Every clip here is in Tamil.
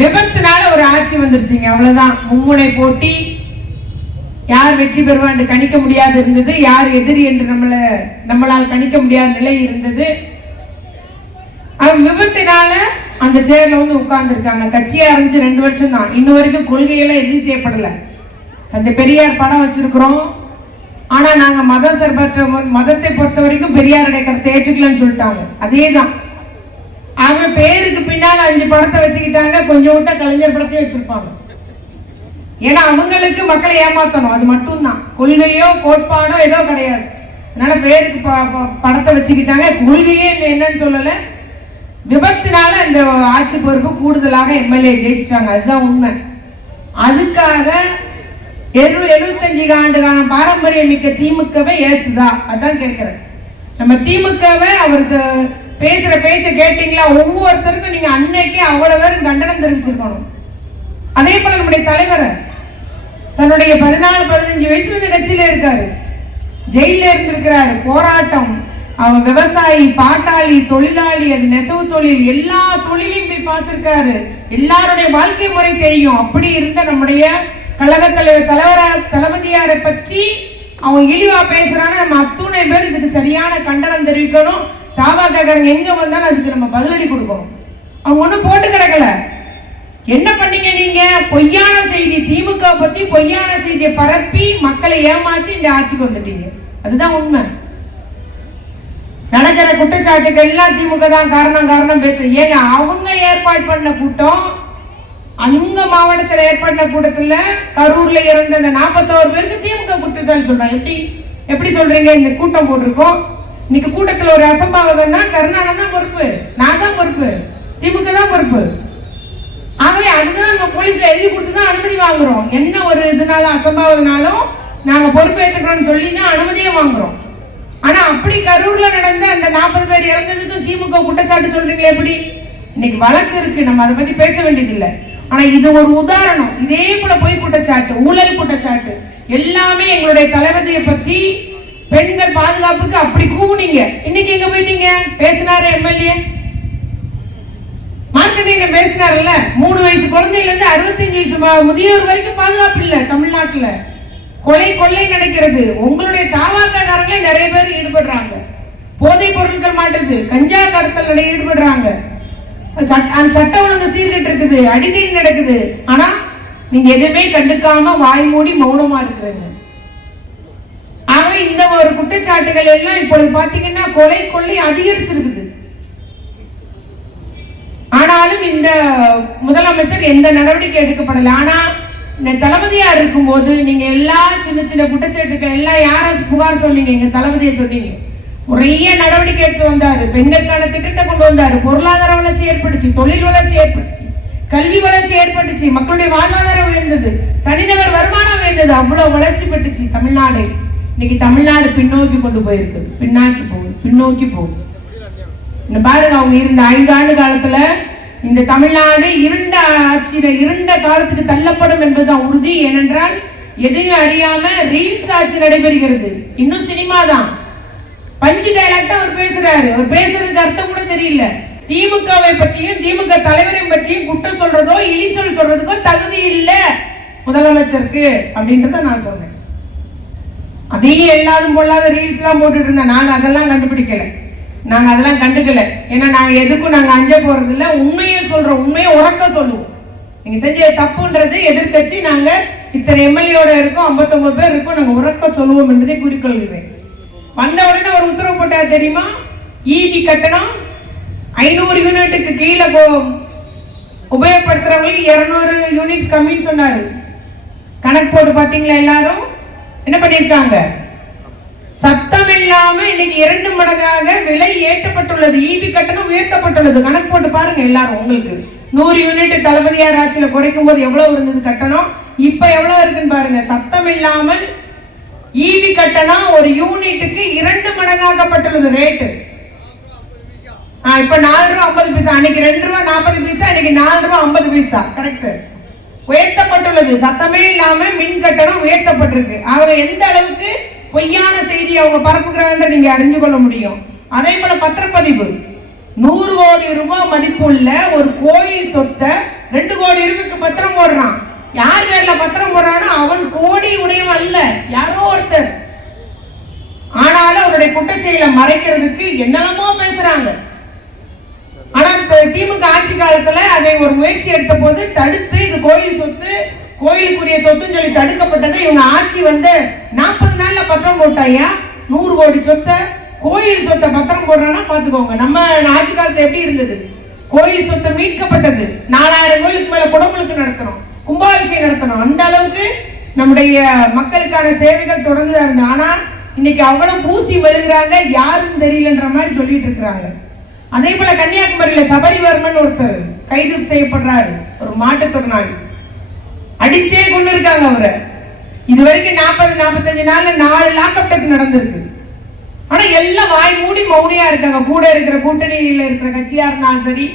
விபத்துனால ஒரு ஆட்சி வந்துருச்சுங்க, அவ்வளவுதான். மும்முனை போட்டி, யார் வெற்றி பெறுவான்னு கணிக்க முடியாது இருந்தது, யார் எதிரி என்று நம்மளால் கணிக்க முடியாத நிலை இருந்தது. விபத்தினால அந்த சேர்ல வந்து உட்கார்ந்து இருக்காங்க. கட்சியை ஆரம்பிச்சு 2 வருஷம் தான், இன்ன வரைக்கும் கொள்கையெல்லாம் எதுவும் செய்யப்படல. அந்த பெரியார் படம் வச்சிருக்கிறோம், ஆனா நாங்க மதத்தை பொறுத்த வரைக்கும் பெரியாருடைய கருத்தை ஏற்றுக்கலன்னு சொல்லிட்டாங்க. அதேதான். அவன் பேருக்கு பின்னால 5 படத்தை வச்சுக்கிட்டாங்க, கொஞ்சம் விட்டா கலைஞர் படத்தையும் வச்சிருப்பாங்க. ஏன்னா அவங்களுக்கு மக்களை ஏமாத்தணும், அது மட்டும்தான். கொள்கையோ கோட்பாடோ ஏதோ கிடையாது. அதனால பேருக்கு படத்தை வச்சுக்கிட்டாங்க. கொள்கையே என்னன்னு சொல்லல. விபத்தினால இந்த ஆட்சி பொறுப்பு கூடுதலாக எம்எல்ஏ ஜெயிச்சிட்டாங்க, அதுதான் உண்மை. அதுக்காக 75 ஆண்டுகான பாரம்பரியம் மிக்க திமுகவை ஏசுதா? அதான் கேட்கிறேன். நம்ம திமுகவை அவருக்கு பேசுற பேச்ச கேட்டீங்களா? ஒவ்வொருத்தருக்கும் நீங்க அன்னைக்கே அவ்வளவு பேரும் கண்டனம் தெரிவிச்சிருக்கணும். அதே போல நம்முடைய தலைவர் தன்னுடைய 14-15 வயசுல இந்த கட்சியில இருக்காரு, ஜெயில இருந்திருக்கிறாரு. போராட்டம், அவன் விவசாயி, பாட்டாளி, தொழிலாளி, அது நெசவு தொழில், எல்லா தொழிலையும் போய் பார்த்திருக்காரு. எல்லாருடைய வாழ்க்கை முறை தெரியும். அப்படி இருந்த நம்முடைய கழக தலைவர் தளபதியாரை பற்றி அவன் இழிவா பேசுறான நம்ம அத்துணை பேர் இதுக்கு சரியான கண்டனம் தெரிவிக்கணும். தாவாக்காரங்க எங்க வந்தாலும் அதுக்கு நம்ம பதிலடி கொடுக்கணும். அவங்க ஒண்ணும் போட்டு கிடக்கல. என்ன பண்ணீங்க நீங்க? பொய்யான செய்தி, திமுக பத்தி பொய்யான செய்தியை பரப்பி மக்களை ஏமாத்தி இந்த ஆட்சிக்கு வந்துட்டீங்க, அதுதான் உண்மை. நடக்கிற குற்றச்சாட்டுக்கு எல்லாம் திமுக தான் காரணம் பேச. ஏங்க, அவங்க ஏற்பாடு பண்ண கூட்டம், அங்க மாவட்டத்தில் ஏற்பட்ட கூட்டத்துல கரூர்ல இறந்த அந்த 41 பேருக்கு திமுக குற்றச்சாட்டு சொல்றாங்க. எப்படி சொல்றீங்க? இந்த கூட்டம் போட்டிருக்கோம், இன்னைக்கு கூட்டத்துல ஒரு அசம்பாவிதம்னா கருணாநிதி தான் பொறுப்பு, நான் தான் பொறுப்பு, திமுக தான் பொறுப்பு. ஆகவே அதுதான் நம்ம போலீஸ்ல எழுதி கொடுத்து தான் அனுமதி வாங்குறோம். என்ன ஒரு இதனால அசம்பாவிதனாலும் நாங்க பொறுப்பேற்றுக்கிறோம்னு சொல்லி தான் அனுமதியே வாங்குறோம். ஆனா அப்படி கரூர்ல நடந்த அந்த 40 பேர் இறந்ததுக்கு திமுக குற்றச்சாட்டு சொல்றீங்களே எப்படி? இன்னைக்கு வழக்கு இருக்கு, நம்ம அதை பத்தி பேச வேண்டியது இல்லை. ஆனா இது ஒரு உதாரணம். இதே போல பொய் குற்றச்சாட்டு, ஊழல் குற்றச்சாட்டு எல்லாமே எங்களுடைய தளபதியை பத்தி, பெண்கள் பாதுகாப்புக்கு அப்படி கூவுனீங்க. இன்னைக்கு எங்க போயிட்டீங்க? பேசினாரு எம்எல்ஏ, மார்க்கெட்டிங்க பேசினார்ல. 3 வயசு குழந்தையில இருந்து 65 வயசு முதியோர் வரைக்கும் பாதுகாப்பு இல்ல தமிழ்நாட்டுல. கொள்ளை நடக்கிறது. உங்களுடைய தாவாக்காரங்களே நிறைய பேர் ஈடுபடுறாங்க. போதைப் பொருட்கள் மாட்டுது, கஞ்சா கடத்தல் ஈடுபடுறாங்க. சட்ட ஒழுங்கு சீர்கிட்டு இருக்குது, அடிக்கடி நடக்குது. ஆனா நீங்க எதுவுமே கண்டுக்காம வாய் மூடி மௌனமா இருக்கிறீங்க. ஆகவே இந்த ஒரு குற்றச்சாட்டுகள் எல்லாம் இப்பொழுது பாத்தீங்கன்னா கொள்ளை அதிகரிச்சிருக்குது. ஆனாலும் இந்த முதலமைச்சர் எந்த நடவடிக்கை எடுக்கப்படல. ஆனா தளபதியார் இருக்கும் போது நீங்க எல்லா சின்ன குற்றச்சாட்டுகள் எல்லாம் யார புகார் சொன்னீங்க? எங்க தளபதியை சொன்னீங்க. நிறைய நடவடிக்கை எடுத்து வந்தாரு. பெண்களுக்கான திட்டத்தை கொண்டு வந்தாரு. பொருளாதார வளர்ச்சி ஏற்பட்டுச்சு, தொழில் வளர்ச்சி ஏற்பட்டுச்சு, கல்வி வளர்ச்சி ஏற்பட்டுச்சு, மக்களுடைய வாழ்வாதாரம் உயர்ந்தது, தனிநபர் வருமானம் உயர்ந்தது. அவ்வளவு வளர்ச்சி பெற்றுச்சு தமிழ்நாடு. இன்னைக்கு தமிழ்நாடு பின்னோக்கி கொண்டு போயிருக்குது, பின்னோக்கி போகுது. பாருங்க, அவங்க இருந்த 5 ஆண்டு காலத்துல இந்த தமிழ்நாடு இருண்ட காலத்துக்கு தள்ளப்படும் என்பதுதான் உறுதி. ஏனென்றால் எதையும் அறியாம ரீல்ஸ் ஆட்சி நடைபெறுகிறது. இன்னும் சினிமா தான். பஞ்சு டைலாக் தான் அவர் பேசுறாரு. அவர் பேசுறதுக்கு அர்த்தம் கூட தெரியல. திமுகவை பற்றியும் திமுக தலைவரை பற்றியும் குற்றம் சொல்றதோ இழி சொல்றதுக்கோ தகுதி இல்ல முதலமைச்சருக்கு அப்படின்றத நான் சொன்னேன். அதையும் எல்லாரும் பொல்லாத ரீல்ஸ் எல்லாம் போட்டுட்டு இருந்தேன். நாங்க அதெல்லாம் கண்டுபிடிக்கல, நாங்க அதெல்லாம் கண்டுக்கல. ஏன்னா நாங்க எதுக்கும் நாங்க அஞ்ச போறது இல்ல. உண்மையை சொல்றோம், உண்மையை உறக்க சொல்லுவோம். நீங்க செஞ்ச தப்புன்றது எதிர்கட்சி, நாங்க இத்தனை எம்எல்ஏட இருக்கோம், 59 பேர் இருக்கோம், நாங்க உறக்க சொல்லுவோம் என்பதை குறிக்கொள்கிறேன். வந்த உடனே ஒரு உத்தரவு போட்டா தெரியுமா? ஈபி கட்டணம் 500 யூனிட்டுக்கு கீழே உபயோகப்படுத்துறவங்களுக்கு 200 யூனிட் கம்மின்னு சொன்னாரு. கணக்கு போட்டு பாத்தீங்களா? எல்லாரும் என்ன பண்ணிருக்காங்க? சத்தம் இல்லாம இன்னைக்கு 2 மடங்காக விலை ஏற்றப்பட்டுள்ளது. ஈபி கட்டணம் உயர்த்தப்பட்டுள்ளது. கணக்கு போட்டு பாருங்க எல்லாரும். உங்களுக்கு 100 யூனிட் தளபதியார் ஆட்சியில குறைக்கும் போது எவ்வளவு இருந்தது கட்டணம், இப்ப எவ்வளவு இருக்குன்னு பாருங்க. சத்தம் இல்லாமல் ஈபி கட்டணம் ஒரு யூனிட்டுக்கு 2 மடங்காக்கப்பட்டுள்ளது ரேட்டு. இப்ப 4 ரூபாய் 50 பைசா, அன்னைக்கு 2 ரூபாய் 40 பைசா, இன்னைக்கு 4 ரூபாய் 50 பைசா. கரெக்ட், உயர்த்தப்பட்டுள்ளது. சத்தமே இல்லாம மின் கட்டணம் உயர்த்தப்பட்டிருக்கு. ஆக எந்த அளவுக்கு பொய்யான செய்தி அவங்க பரப்புகிறாங்க நீங்க அறிஞ்சு கொள்ள முடியும். அதே போல பத்திரப்பதிவு 100 கோடி ரூபாய் மதிப்புள்ள ஒரு கோயில் சொத்தை 2 கோடி போடுறான். யார் பேர்ல பத்திரம் போடுறானோ அவன் கோடி உடையவன் அல்ல, யாரோ ஒருத்தர். ஆனாலும் அவருடைய குற்ற செயலை மறைக்கிறதுக்கு என்னென்னமோ பேசுறாங்க. ஆனா திமுக ஆட்சி காலத்துல அதை ஒரு முயற்சி எடுத்த போது தடுத்து, இது கோயில் சொத்து, கோயிலுக்குரிய சொத்துன்னு சொல்லி தடுக்கப்பட்டது. இவங்க ஆட்சி வந்து 40 நாள்ல பத்திரம் போட்டாயா 100 கோடி சொத்தை, கோயில் சொத்தை பத்திரம் போடுறான்னா பாத்துக்கோங்க. நம்ம ஆட்சி காலத்துல எப்படி இருந்தது? கோயில் சொத்தை மீட்கப்பட்டது. 4000 கோயிலுக்கு மேல குடமுழுக்கு நடத்தணும், கும்பாபிஷேகம் நடத்தணும். அந்த அளவுக்கு நம்முடைய மக்களுக்கான சேவைகள் தொடர்ந்து இருந்தது. ஆனா இன்னைக்கு அவ்வளவு பூசி மெழுகிறாங்க, யாரும் தெரியலன்ற மாதிரி சொல்லிட்டு இருக்கிறாங்க. அதே போல கன்னியாகுமரியில சபரிவர்மன் ஒருத்தர் கைது செய்யப்படுறாரு, ஒரு மாற்றுத்திறனாளி. அடிச்சே கொண்டு இருக்காங்க அவரை. இது வரைக்கும் 40-45 நாள்ல 4 லாக்அப் டெத் நடந்திருக்கு. ஆனா எல்லாம் வாய் மூடி மௌனியா இருக்காங்க. கூட இருக்கிற கூட்டணியில இருக்கிற கட்சியா இருந்தாலும் சரி,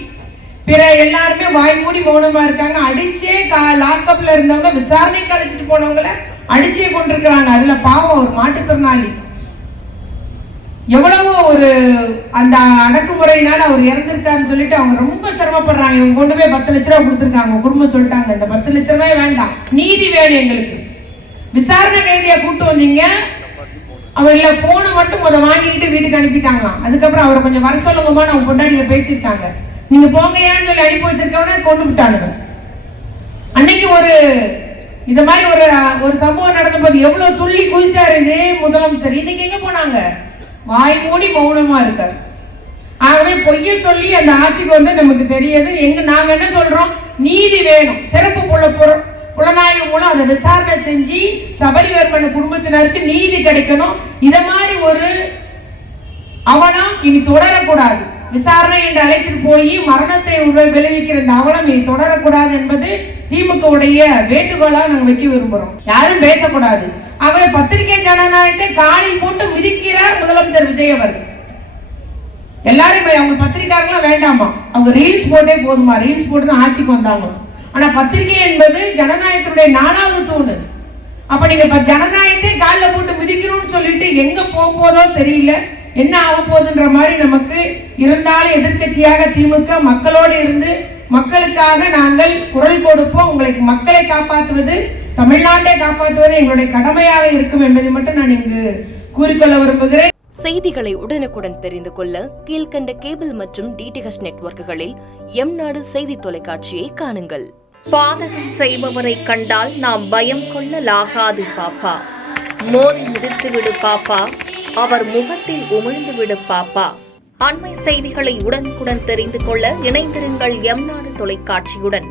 பிற எல்லாருமே வாய் மூடி மௌனமா இருக்காங்க. அடிச்சே லாக்அப்ல இருந்தவங்க, விசாரணைக்கு அழைச்சிட்டு போனவங்கள அடிச்சே கொண்டிருக்கிறாங்க. அதுல பாவம் ஒரு மாற்றுத்திறனாளி எவ்வளவோ ஒரு அந்த அடக்குமுறையினால அவர் இறந்திருக்காருன்னு சொல்லிட்டு அவங்க ரொம்ப சிரமப்படுறாங்க. இவங்க கொண்டு போய் 10 லட்ச ரூபா கொடுத்துருக்காங்க. குடும்பம் சொல்லிட்டாங்க, இந்த 10 லட்ச ரூபாய் வேண்டாம், நீதி வேணும் எங்களுக்கு. விசாரணை கைதியா கூட்டு வந்தீங்க, அவர் இல்ல போனை மட்டும் வாங்கிட்டு வீட்டுக்கு அனுப்பிட்டாங்களாம். அதுக்கப்புறம் அவரை கொஞ்சம் வர சொல்லுங்கம்மா அவங்க பொண்டாடியில பேசியிருக்காங்க. நீங்க போங்கயான்னு சொல்லி அனுப்பி வச்சிருக்கவன கொண்டு விட்டானுங்க. அன்னைக்கு ஒரு இந்த மாதிரி ஒரு சம்பவம் நடந்த போது எவ்வளவு துள்ளி குதிச்சாரு இதே முதலமைச்சர். இன்னைக்கு எங்க போனாங்க? வாய் மூடி மௌனமா இருக்காரு. ஆகவே பொய்ய சொல்லி அந்த ஆட்சிக்கு வந்து நமக்கு தெரியாது. நாங்க என்ன சொல்றோம்? நீதி வேணும். சிறப்பு புலனாய்வு மூலம் அதை விசாரணை செஞ்சு சபரிவர்மன் குடும்பத்தினருக்கு நீதி கிடைக்கணும். இத மாதிரி ஒரு அவலம் இனி தொடரக்கூடாது. விசாரணை என்று அழைத்துட்டு போய் மரணத்தை விளைவிக்கிற இந்த அவலம் இனி தொடரக்கூடாது என்பது திமுக உடைய வேண்டுகோளா நாங்க வைக்க விரும்புறோம். யாரும் பேசக்கூடாது. ஆகவே பத்திரிகை ஜனநாயகத்தை காலில் போட்டு மிதிக்கிறார் முதலமைச்சர் விஜய் அவர்கள். எல்லாரும் அவங்க பத்திரிகையாளர்களும் வேண்டாமா, அவங்க ரீல்ஸ் போட்டே போதுமா, ரீல்ஸ் போட்டு தான் ஆட்சிக்கு வந்தாங்க. ஆனா பத்திரிகை என்பது ஜனநாயகத்தினுடைய 4வது தூணு. அப்ப நீங்க ஜனநாயகத்தை காலில் போட்டு மிதிக்கணும்னு சொல்லிட்டு எங்க போதோ தெரியல, என்ன ஆக போகுதுன்ற மாதிரி நமக்கு இருந்தாலும் எதிர்கட்சியாக திமுக மக்களோடு இருந்து மக்களுக்காக நாங்கள் குரல் கொடுப்போம். உங்களுக்கு மக்களை காப்பாற்றுவது, தமிழ்நாட்டை காப்பாற்றுவது எங்களுடைய கடமையாக இருக்கும் என்பதை மட்டும் நான் இங்கு கூறிக்கொள்ள விரும்புகிறேன். செய்திகளை உடனுக்குடன் தெரிந்து கொள்ள கீழ்கண்ட கேபிள் மற்றும் டிடிஹெச் நெட்வொர்க்குகளில் எம்நாடு செய்தி தொலைக்காட்சியை காணுங்கள். பாதகம் செய்பவரை கண்டால் நாம் பயம் கொள்ளலாகாது பாப்பா. மோதி மிதித்துவிடு பாப்பா, அவர் முகத்தில் உமிழ்ந்துவிடு பாப்பா. அண்மை செய்திகளை உடனுக்குடன் தெரிந்து கொள்ள இணைந்திருங்கள் எம்நாடு தொலைக்காட்சியுடன்.